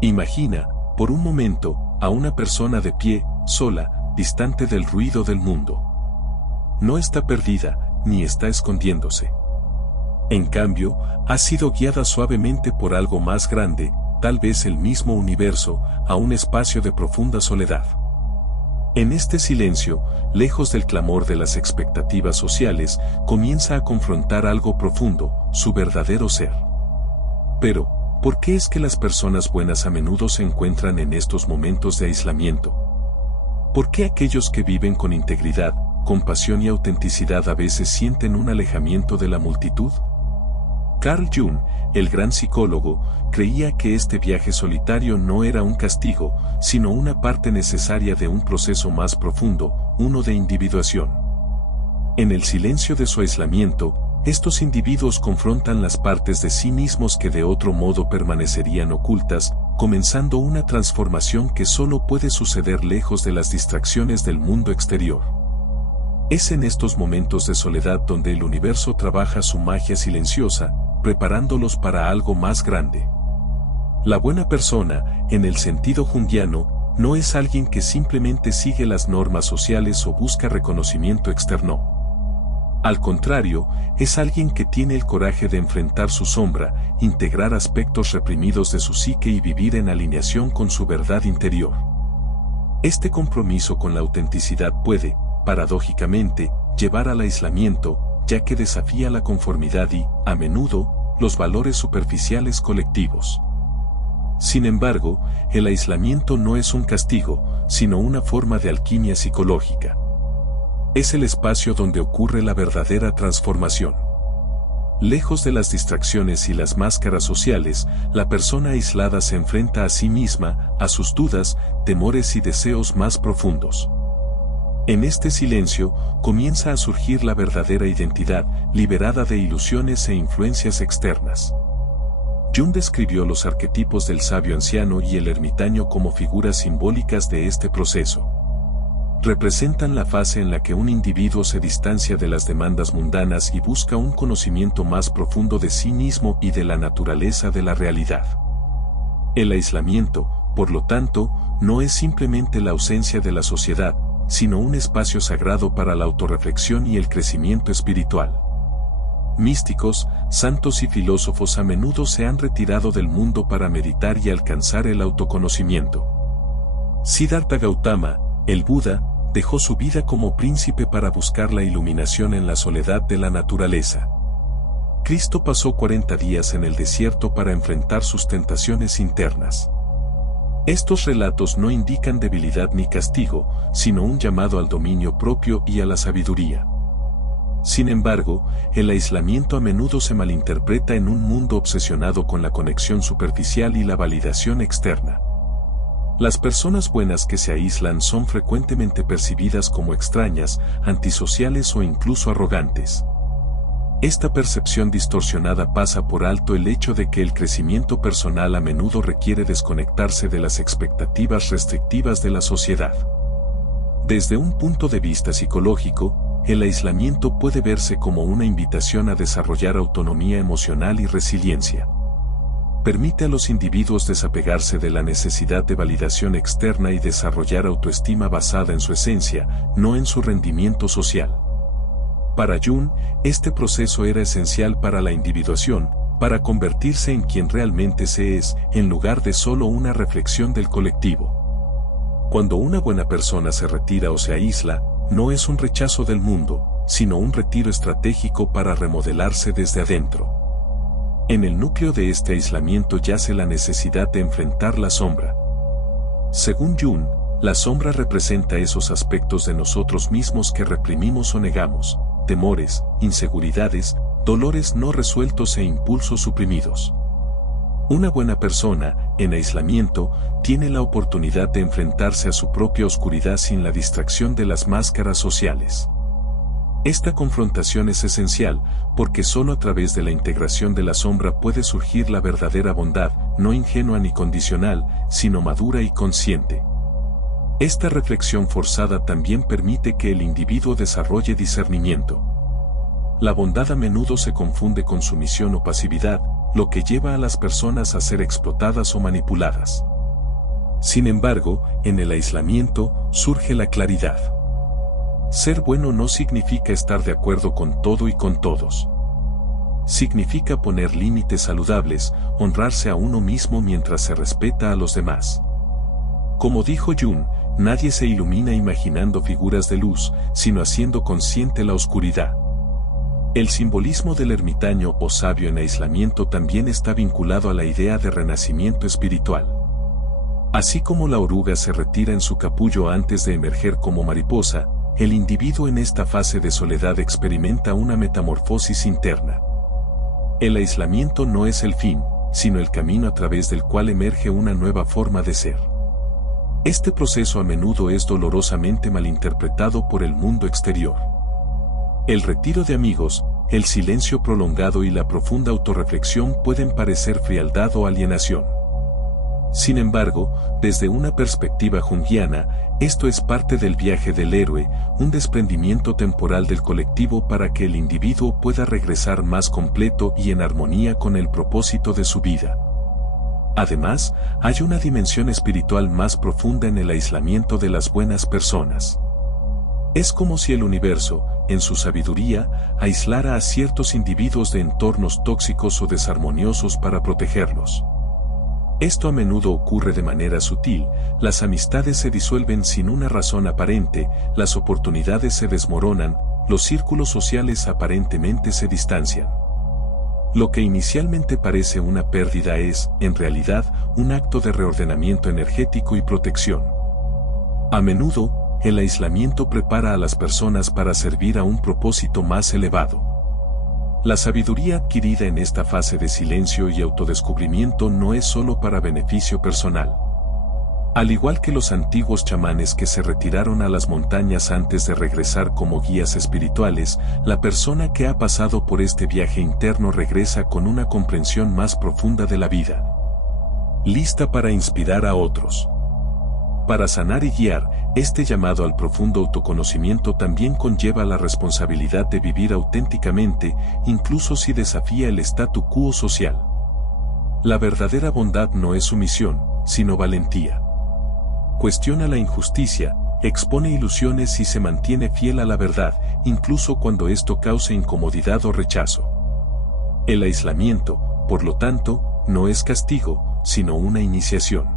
Imagina, por un momento, a una persona de pie, sola, distante del ruido del mundo. No está perdida, ni está escondiéndose. En cambio, ha sido guiada suavemente por algo más grande, tal vez el mismo universo, a un espacio de profunda soledad. En este silencio, lejos del clamor de las expectativas sociales, comienza a confrontar algo profundo, su verdadero ser. Pero, ¿por qué es que las personas buenas a menudo se encuentran en estos momentos de aislamiento? ¿Por qué aquellos que viven con integridad, compasión y autenticidad a veces sienten un alejamiento de la multitud? Carl Jung, el gran psicólogo, creía que este viaje solitario no era un castigo, sino una parte necesaria de un proceso más profundo, uno de individuación. En el silencio de su aislamiento, estos individuos confrontan las partes de sí mismos que de otro modo permanecerían ocultas, comenzando una transformación que solo puede suceder lejos de las distracciones del mundo exterior. Es en estos momentos de soledad donde el universo trabaja su magia silenciosa, preparándolos para algo más grande. La buena persona, en el sentido junguiano, no es alguien que simplemente sigue las normas sociales o busca reconocimiento externo. Al contrario, es alguien que tiene el coraje de enfrentar su sombra, integrar aspectos reprimidos de su psique y vivir en alineación con su verdad interior. Este compromiso con la autenticidad puede, paradójicamente, llevar al aislamiento, ya que desafía la conformidad y, a menudo, los valores superficiales colectivos. Sin embargo, el aislamiento no es un castigo, sino una forma de alquimia psicológica. Es el espacio donde ocurre la verdadera transformación. Lejos de las distracciones y las máscaras sociales, la persona aislada se enfrenta a sí misma, a sus dudas, temores y deseos más profundos. En este silencio, comienza a surgir la verdadera identidad, liberada de ilusiones e influencias externas. Jung describió los arquetipos del sabio anciano y el ermitaño como figuras simbólicas de este proceso. Representan la fase en la que un individuo se distancia de las demandas mundanas y busca un conocimiento más profundo de sí mismo y de la naturaleza de la realidad. El aislamiento, por lo tanto, no es simplemente la ausencia de la sociedad, sino un espacio sagrado para la autorreflexión y el crecimiento espiritual. Místicos, santos y filósofos a menudo se han retirado del mundo para meditar y alcanzar el autoconocimiento. Siddhartha Gautama, el Buda, dejó su vida como príncipe para buscar la iluminación en la soledad de la naturaleza. Cristo pasó 40 días en el desierto para enfrentar sus tentaciones internas. Estos relatos no indican debilidad ni castigo, sino un llamado al dominio propio y a la sabiduría. Sin embargo, el aislamiento a menudo se malinterpreta en un mundo obsesionado con la conexión superficial y la validación externa. Las personas buenas que se aíslan son frecuentemente percibidas como extrañas, antisociales o incluso arrogantes. Esta percepción distorsionada pasa por alto el hecho de que el crecimiento personal a menudo requiere desconectarse de las expectativas restrictivas de la sociedad. Desde un punto de vista psicológico, el aislamiento puede verse como una invitación a desarrollar autonomía emocional y resiliencia. Permite a los individuos desapegarse de la necesidad de validación externa y desarrollar autoestima basada en su esencia, no en su rendimiento social. Para Jung, este proceso era esencial para la individuación, para convertirse en quien realmente se es, en lugar de solo una reflexión del colectivo. Cuando una buena persona se retira o se aísla, no es un rechazo del mundo, sino un retiro estratégico para remodelarse desde adentro. En el núcleo de este aislamiento yace la necesidad de enfrentar la sombra. Según Jung, la sombra representa esos aspectos de nosotros mismos que reprimimos o negamos, temores, inseguridades, dolores no resueltos e impulsos suprimidos. Una buena persona, en aislamiento, tiene la oportunidad de enfrentarse a su propia oscuridad sin la distracción de las máscaras sociales. Esta confrontación es esencial, porque solo a través de la integración de la sombra puede surgir la verdadera bondad, no ingenua ni condicional, sino madura y consciente. Esta reflexión forzada también permite que el individuo desarrolle discernimiento. La bondad a menudo se confunde con sumisión o pasividad, lo que lleva a las personas a ser explotadas o manipuladas. Sin embargo, en el aislamiento surge la claridad. Ser bueno no significa estar de acuerdo con todo y con todos. Significa poner límites saludables, honrarse a uno mismo mientras se respeta a los demás. Como dijo Jung, nadie se ilumina imaginando figuras de luz, sino haciendo consciente la oscuridad. El simbolismo del ermitaño o sabio en aislamiento también está vinculado a la idea de renacimiento espiritual. Así como la oruga se retira en su capullo antes de emerger como mariposa, el individuo en esta fase de soledad experimenta una metamorfosis interna. El aislamiento no es el fin, sino el camino a través del cual emerge una nueva forma de ser. Este proceso a menudo es dolorosamente malinterpretado por el mundo exterior. El retiro de amigos, el silencio prolongado y la profunda autorreflexión pueden parecer frialdad o alienación. Sin embargo, desde una perspectiva junguiana, esto es parte del viaje del héroe, un desprendimiento temporal del colectivo para que el individuo pueda regresar más completo y en armonía con el propósito de su vida. Además, hay una dimensión espiritual más profunda en el aislamiento de las buenas personas. Es como si el universo, en su sabiduría, aislara a ciertos individuos de entornos tóxicos o desarmoniosos para protegerlos. Esto a menudo ocurre de manera sutil, las amistades se disuelven sin una razón aparente, las oportunidades se desmoronan, los círculos sociales aparentemente se distancian. Lo que inicialmente parece una pérdida es, en realidad, un acto de reordenamiento energético y protección. A menudo, el aislamiento prepara a las personas para servir a un propósito más elevado. La sabiduría adquirida en esta fase de silencio y autodescubrimiento no es solo para beneficio personal. Al igual que los antiguos chamanes que se retiraron a las montañas antes de regresar como guías espirituales, la persona que ha pasado por este viaje interno regresa con una comprensión más profunda de la vida. Lista para inspirar a otros. Para sanar y guiar, este llamado al profundo autoconocimiento también conlleva la responsabilidad de vivir auténticamente, incluso si desafía el statu quo social. La verdadera bondad no es sumisión, sino valentía. Cuestiona la injusticia, expone ilusiones y se mantiene fiel a la verdad, incluso cuando esto cause incomodidad o rechazo. El aislamiento, por lo tanto, no es castigo, sino una iniciación.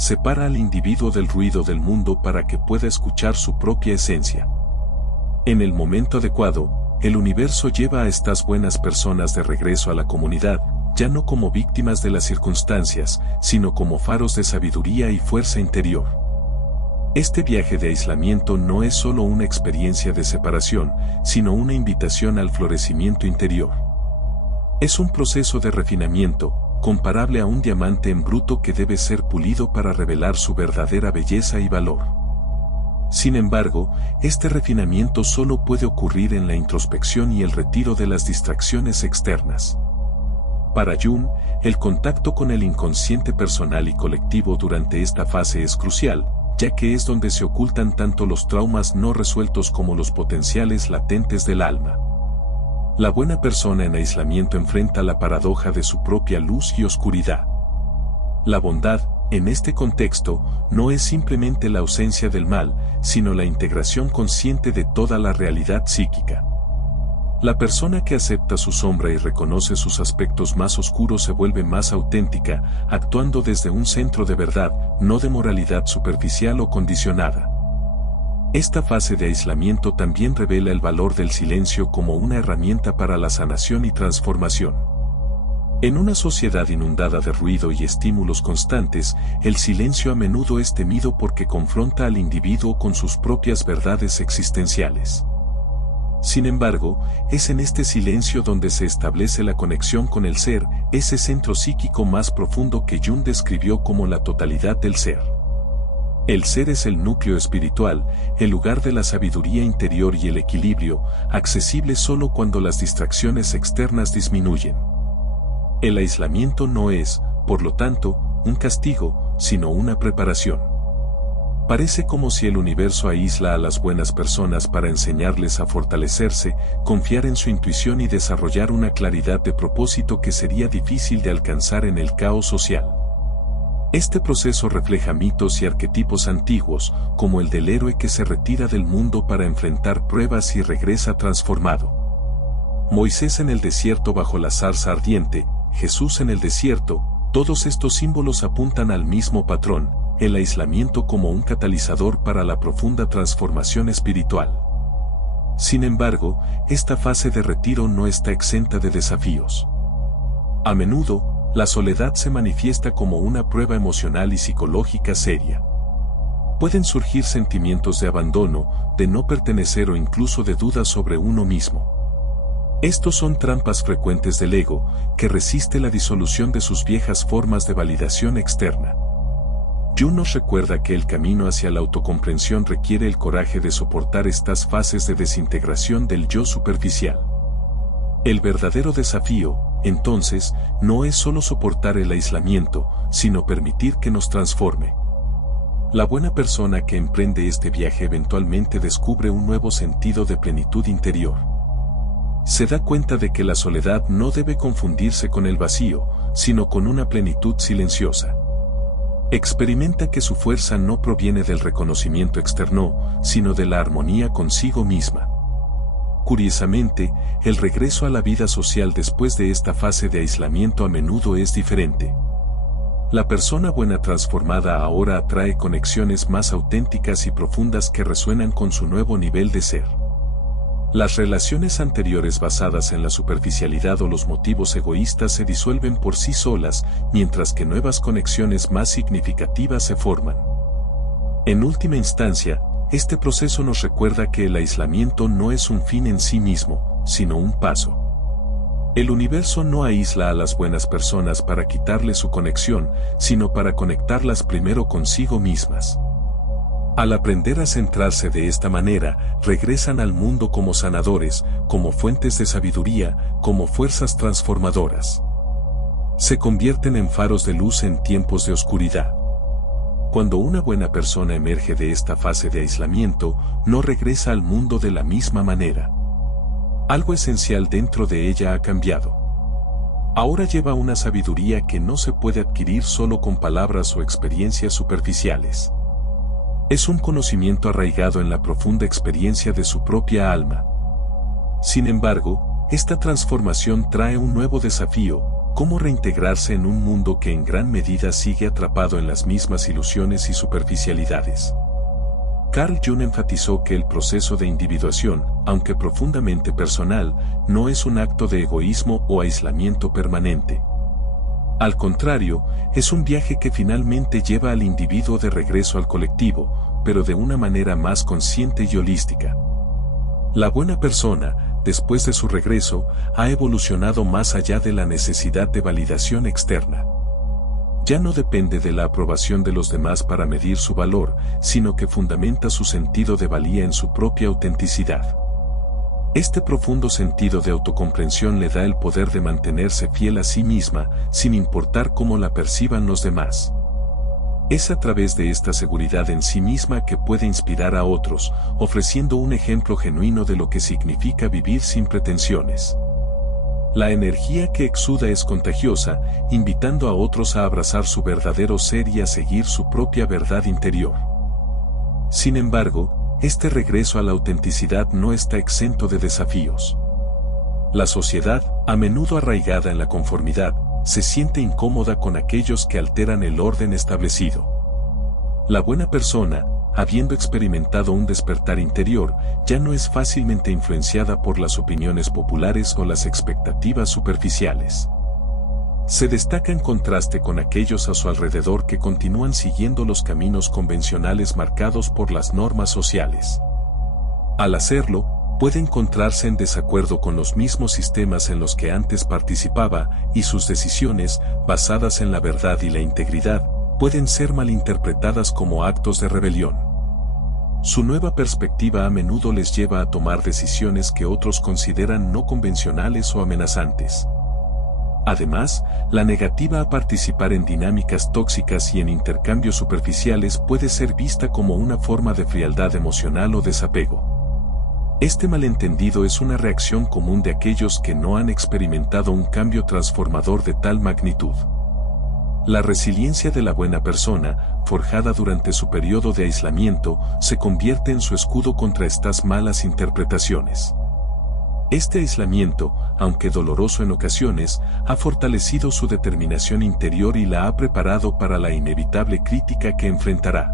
Separa al individuo del ruido del mundo para que pueda escuchar su propia esencia. En el momento adecuado, el universo lleva a estas buenas personas de regreso a la comunidad, ya no como víctimas de las circunstancias, sino como faros de sabiduría y fuerza interior. Este viaje de aislamiento no es solo una experiencia de separación, sino una invitación al florecimiento interior. Es un proceso de refinamiento, comparable a un diamante en bruto que debe ser pulido para revelar su verdadera belleza y valor. Sin embargo, este refinamiento solo puede ocurrir en la introspección y el retiro de las distracciones externas. Para Jung, el contacto con el inconsciente personal y colectivo durante esta fase es crucial, ya que es donde se ocultan tanto los traumas no resueltos como los potenciales latentes del alma. La buena persona en aislamiento enfrenta la paradoja de su propia luz y oscuridad. La bondad, en este contexto, no es simplemente la ausencia del mal, sino la integración consciente de toda la realidad psíquica. La persona que acepta su sombra y reconoce sus aspectos más oscuros se vuelve más auténtica, actuando desde un centro de verdad, no de moralidad superficial o condicionada. Esta fase de aislamiento también revela el valor del silencio como una herramienta para la sanación y transformación. En una sociedad inundada de ruido y estímulos constantes, el silencio a menudo es temido porque confronta al individuo con sus propias verdades existenciales. Sin embargo, es en este silencio donde se establece la conexión con el ser, ese centro psíquico más profundo que Jung describió como la totalidad del ser. El ser es el núcleo espiritual, el lugar de la sabiduría interior y el equilibrio, accesible solo cuando las distracciones externas disminuyen. El aislamiento no es, por lo tanto, un castigo, sino una preparación. Parece como si el universo aísla a las buenas personas para enseñarles a fortalecerse, confiar en su intuición y desarrollar una claridad de propósito que sería difícil de alcanzar en el caos social. Este proceso refleja mitos y arquetipos antiguos, como el del héroe que se retira del mundo para enfrentar pruebas y regresa transformado. Moisés en el desierto bajo la zarza ardiente, Jesús en el desierto, todos estos símbolos apuntan al mismo patrón, el aislamiento como un catalizador para la profunda transformación espiritual. Sin embargo, esta fase de retiro no está exenta de desafíos. A menudo, la soledad se manifiesta como una prueba emocional y psicológica seria. Pueden surgir sentimientos de abandono, de no pertenecer o incluso de dudas sobre uno mismo. Estos son trampas frecuentes del ego, que resiste la disolución de sus viejas formas de validación externa. Jung nos recuerda que el camino hacia la autocomprensión requiere el coraje de soportar estas fases de desintegración del yo superficial. El verdadero desafío, entonces, no es solo soportar el aislamiento, sino permitir que nos transforme. La buena persona que emprende este viaje eventualmente descubre un nuevo sentido de plenitud interior. Se da cuenta de que la soledad no debe confundirse con el vacío, sino con una plenitud silenciosa. Experimenta que su fuerza no proviene del reconocimiento externo, sino de la armonía consigo misma. Curiosamente, el regreso a la vida social después de esta fase de aislamiento a menudo es diferente. La persona buena transformada ahora atrae conexiones más auténticas y profundas que resuenan con su nuevo nivel de ser. Las relaciones anteriores basadas en la superficialidad o los motivos egoístas se disuelven por sí solas, mientras que nuevas conexiones más significativas se forman. En última instancia, este proceso nos recuerda que el aislamiento no es un fin en sí mismo, sino un paso. El universo no aísla a las buenas personas para quitarles su conexión, sino para conectarlas primero consigo mismas. Al aprender a centrarse de esta manera, regresan al mundo como sanadores, como fuentes de sabiduría, como fuerzas transformadoras. Se convierten en faros de luz en tiempos de oscuridad. Cuando una buena persona emerge de esta fase de aislamiento, no regresa al mundo de la misma manera. Algo esencial dentro de ella ha cambiado. Ahora lleva una sabiduría que no se puede adquirir solo con palabras o experiencias superficiales. Es un conocimiento arraigado en la profunda experiencia de su propia alma. Sin embargo, esta transformación trae un nuevo desafío: cómo reintegrarse en un mundo que en gran medida sigue atrapado en las mismas ilusiones y superficialidades. Carl Jung enfatizó que el proceso de individuación, aunque profundamente personal, no es un acto de egoísmo o aislamiento permanente. Al contrario, es un viaje que finalmente lleva al individuo de regreso al colectivo, pero de una manera más consciente y holística. La buena persona, después de su regreso, ha evolucionado más allá de la necesidad de validación externa. Ya no depende de la aprobación de los demás para medir su valor, sino que fundamenta su sentido de valía en su propia autenticidad. Este profundo sentido de autocomprensión le da el poder de mantenerse fiel a sí misma, sin importar cómo la perciban los demás. Es a través de esta seguridad en sí misma que puede inspirar a otros, ofreciendo un ejemplo genuino de lo que significa vivir sin pretensiones. La energía que exuda es contagiosa, invitando a otros a abrazar su verdadero ser y a seguir su propia verdad interior. Sin embargo, este regreso a la autenticidad no está exento de desafíos. La sociedad, a menudo arraigada en la conformidad, se siente incómoda con aquellos que alteran el orden establecido. La buena persona, habiendo experimentado un despertar interior, ya no es fácilmente influenciada por las opiniones populares o las expectativas superficiales. Se destaca en contraste con aquellos a su alrededor que continúan siguiendo los caminos convencionales marcados por las normas sociales. Al hacerlo, puede encontrarse en desacuerdo con los mismos sistemas en los que antes participaba, y sus decisiones, basadas en la verdad y la integridad, pueden ser malinterpretadas como actos de rebelión. Su nueva perspectiva a menudo les lleva a tomar decisiones que otros consideran no convencionales o amenazantes. Además, la negativa a participar en dinámicas tóxicas y en intercambios superficiales puede ser vista como una forma de frialdad emocional o desapego. Este malentendido es una reacción común de aquellos que no han experimentado un cambio transformador de tal magnitud. La resiliencia de la buena persona, forjada durante su periodo de aislamiento, se convierte en su escudo contra estas malas interpretaciones. Este aislamiento, aunque doloroso en ocasiones, ha fortalecido su determinación interior y la ha preparado para la inevitable crítica que enfrentará.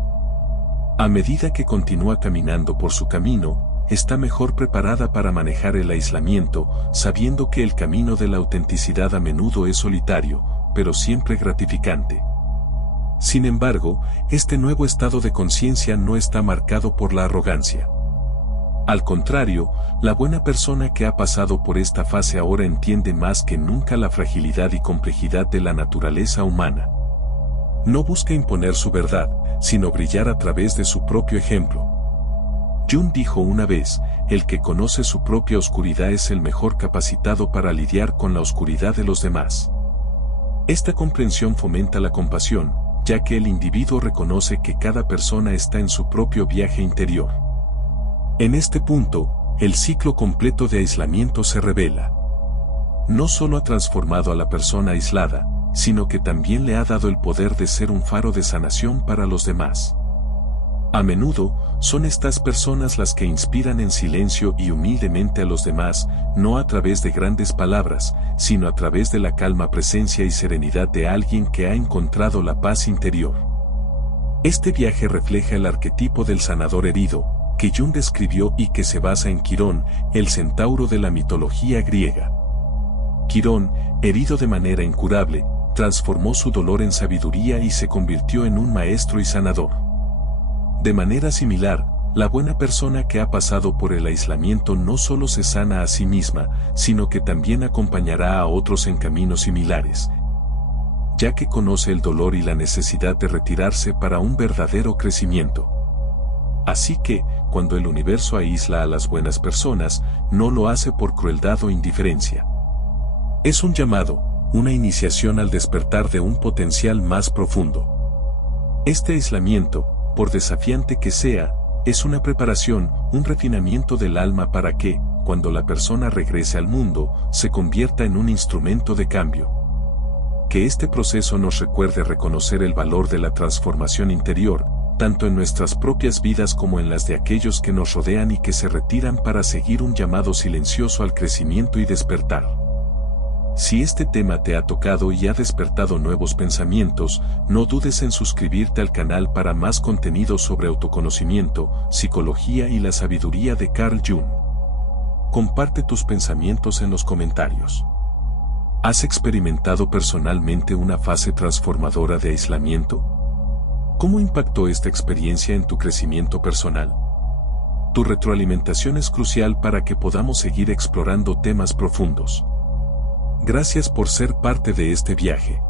A medida que continúa caminando por su camino, está mejor preparada para manejar el aislamiento, sabiendo que el camino de la autenticidad a menudo es solitario, pero siempre gratificante. Sin embargo, este nuevo estado de conciencia no está marcado por la arrogancia. Al contrario, la buena persona que ha pasado por esta fase ahora entiende más que nunca la fragilidad y complejidad de la naturaleza humana. No busca imponer su verdad, sino brillar a través de su propio ejemplo. Jung dijo una vez, el que conoce su propia oscuridad es el mejor capacitado para lidiar con la oscuridad de los demás. Esta comprensión fomenta la compasión, ya que el individuo reconoce que cada persona está en su propio viaje interior. En este punto, el ciclo completo de aislamiento se revela. No solo ha transformado a la persona aislada, sino que también le ha dado el poder de ser un faro de sanación para los demás. A menudo, son estas personas las que inspiran en silencio y humildemente a los demás, no a través de grandes palabras, sino a través de la calma presencia y serenidad de alguien que ha encontrado la paz interior. Este viaje refleja el arquetipo del sanador herido, que Jung describió y que se basa en Quirón, el centauro de la mitología griega. Quirón, herido de manera incurable, transformó su dolor en sabiduría y se convirtió en un maestro y sanador. De manera similar, la buena persona que ha pasado por el aislamiento no solo se sana a sí misma, sino que también acompañará a otros en caminos similares, ya que conoce el dolor y la necesidad de retirarse para un verdadero crecimiento. Así que, cuando el universo aísla a las buenas personas, no lo hace por crueldad o indiferencia. Es un llamado, una iniciación al despertar de un potencial más profundo. Este aislamiento, por desafiante que sea, es una preparación, un refinamiento del alma para que, cuando la persona regrese al mundo, se convierta en un instrumento de cambio. Que este proceso nos recuerde reconocer el valor de la transformación interior, tanto en nuestras propias vidas como en las de aquellos que nos rodean y que se retiran para seguir un llamado silencioso al crecimiento y despertar. Si este tema te ha tocado y ha despertado nuevos pensamientos, no dudes en suscribirte al canal para más contenido sobre autoconocimiento, psicología y la sabiduría de Carl Jung. Comparte tus pensamientos en los comentarios. ¿Has experimentado personalmente una fase transformadora de aislamiento? ¿Cómo impactó esta experiencia en tu crecimiento personal? Tu retroalimentación es crucial para que podamos seguir explorando temas profundos. Gracias por ser parte de este viaje.